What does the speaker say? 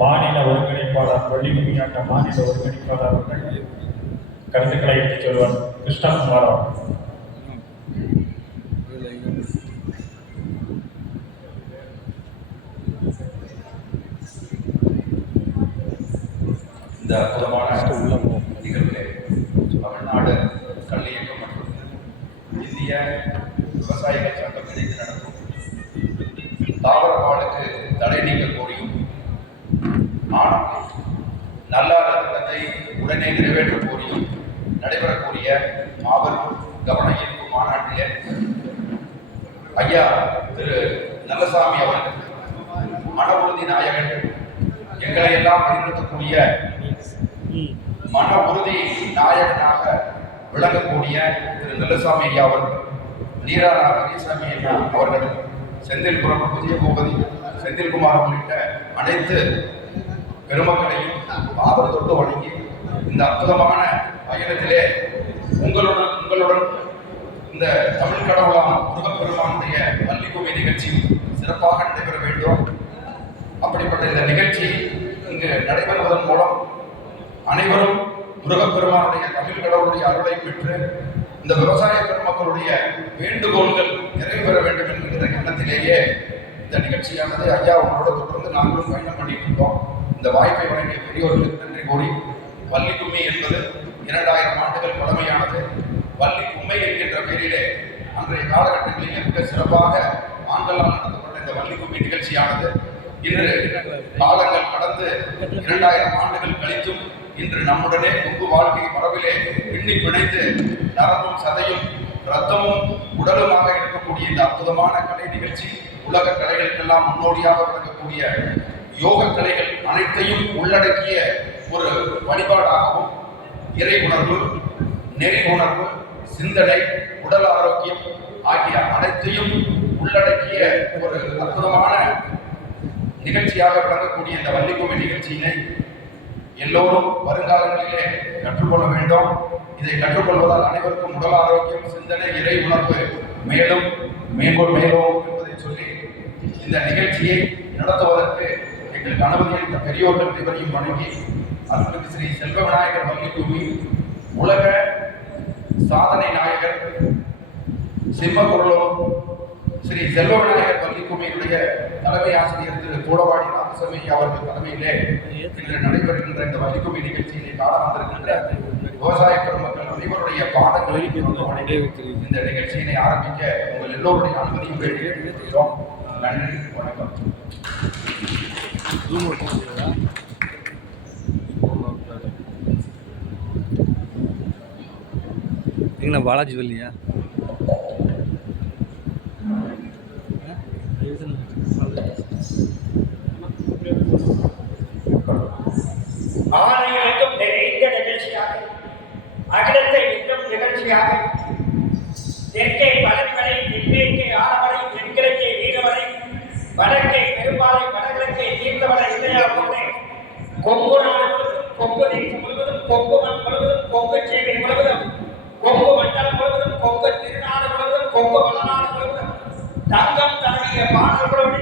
மாநில ஒருங்கிணைப்பாளர் பள்ளிக்குமியாட்ட மாநில ஒருங்கிணைப்பாளர் அவர்கள் கருத்துக்களை எடுத்துச் சொல்வார். கிருஷ்ணகுமார் அவர்கள். இந்த அற்புதமான நிகழ்வுகளை தமிழ்நாடு கல்வி இயக்கம் மற்றும் இந்திய விவசாயிகள் சங்கம் இணைந்து நடத்தும் தாவரப்பாலுக்கு தடை நீக்க கோரியும் ஆனால் நல்லாறு திட்டத்தை உடனே நிறைவேற்ற கோரியும் நடைபெறக்கூடிய மாபெரும் கவன ஈர்ப்பு மாநாட்டிலே ஐயா திரு நல்லசாமி அவர்கள் மன உறுதி நாயகன், எங்களை எல்லாம் வழிநடத்தக்கூடிய மன உறுதி நாயகனாக விளங்கக்கூடிய திரு நல்லசாமி ஐயா அவர்கள், நீராரா பெரியசாமி ஐயா அவர்கள், செந்தில்புரம் விஜயபூபதி, செந்தில்குமார் உள்ளிட்ட அனைத்து பெருமக்களையும் ஆதரவு தொட்டு வழங்கி இந்த அற்புதமான பயணத்திலே உங்களுடன் இந்த தமிழ் கடவுளான முருகப்பெருமானுடைய பள்ளிக்குமி நிகழ்ச்சி சிறப்பாக நடைபெற வேண்டும். அப்படிப்பட்ட இந்த நிகழ்ச்சி இங்கு நடைபெறுவதன் மூலம் அனைவரும் முருகப்பெருமானுடைய தமிழ் கடவுளுடைய அருளை பெற்று இந்த விவசாய பெருமக்களுடைய வேண்டுகோள்கள் நிறைவேற வேண்டும் என்கிற எண்ணத்திலேயே இந்த நிகழ்ச்சியானது ஐயா உங்களோட தொடர்ந்து நாங்களும் பயணம் பண்ணிட்டு இருக்கோம். இந்த வாய்ப்பை வழங்கிய பெரியோர்களுக்கு நன்றி கூறி, வள்ளிக்கும்மி என்பது 2000 ஆண்டுகள் பழமையானது. வள்ளிக்கும்மை என்கின்ற பெயரிலே அன்றைய காலகட்டங்களில் மிக சிறப்பாக ஆண்களால் நடத்தப்பட்ட இந்த வள்ளிக்கும்மி நிகழ்ச்சியானது இன்று காலங்கள் கடந்து 2000 ஆண்டுகள் கழித்தும் இன்று நம்முடனே கொங்கு வாழ்க்கை மரபிலே பின்னி பிணைந்து நரம்பும் சதையும் இரத்தமும் உடலுமாக இருக்கக்கூடிய இந்த அற்புதமான கலை நிகழ்ச்சி உலக கலைகளுக்கெல்லாம் முன்னோடியாக விளங்கக்கூடிய யோக கலைகள் அனைத்தையும் உள்ளடக்கிய ஒரு வழிபாடாகவும் இறை உணர்வு, நெறி உணர்வு, சிந்தனை, உடல் ஆரோக்கியம் ஆகிய அனைத்தையும் உள்ளடக்கிய ஒரு அற்புதமான நிகழ்ச்சியாக விளங்கக்கூடிய இந்த வள்ளிக்கும்மி நிகழ்ச்சியினை எல்லோரும் வருங்காலங்களிலே கற்றுக்கொள்ள வேண்டும். இதை கற்றுக்கொள்வதால் அனைவருக்கும் உடல் ஆரோக்கியம், சிந்தனை, இறை உணர்வு மேலும் மேலும் என்பதை சொல்லி இந்த நிகழ்ச்சியை நடத்துவதற்கு எங்களுக்கு அனுமதி அளித்த பெரியோர்கள் அனைவரையும் வணங்கி, அருள்மிகு ஸ்ரீ செல்வ விநாயகர் வள்ளிக்கும்மி உலக சாதனை நாயகர் சிம்மகுருளம் ஸ்ரீ செல்வ விநாயகர் வள்ளிக்கும்மியினுடைய தலைமை ஆசிரியர் திரு கூடவாடி ராமசாமி அவர்கள் தலைமையிலே இன்று நடைபெறுகின்ற இந்த வள்ளிக்கும்மி நிகழ்ச்சியிலே காண வந்திருக்கின்ற விவசாய பெருமக்கள் அனைவருடைய பாடங்களை இந்த நிகழ்ச்சியினை ஆரம்பிக்க உங்கள் எல்லோருடைய அனுமதியும் கேட்டுக்கொள்கிறோம். நன்றி, வணக்கம். என்ன பாலாஜி வல்லியா? ஆணைகளுக்கும் நிறைந்த நிகழ்ச்சியாக, அகிலத்தை இன்னும் நிகழ்ச்சியாக, தெற்கே பழனிமலை, தென்மேற்கே ஆலமலை, தென்கிழக்கே வீரமலை, வடக்கே பெரும்பாலை, வடகிழக்கே தீர்த்தமலை இல்லையா போன்றே கொங்கு நாடு முழுவதும், கொங்கு தேசம் முழுவதும், கொங்கு மண் முழுவதும், கொங்கு சேவை முழுவதும், கொங்கு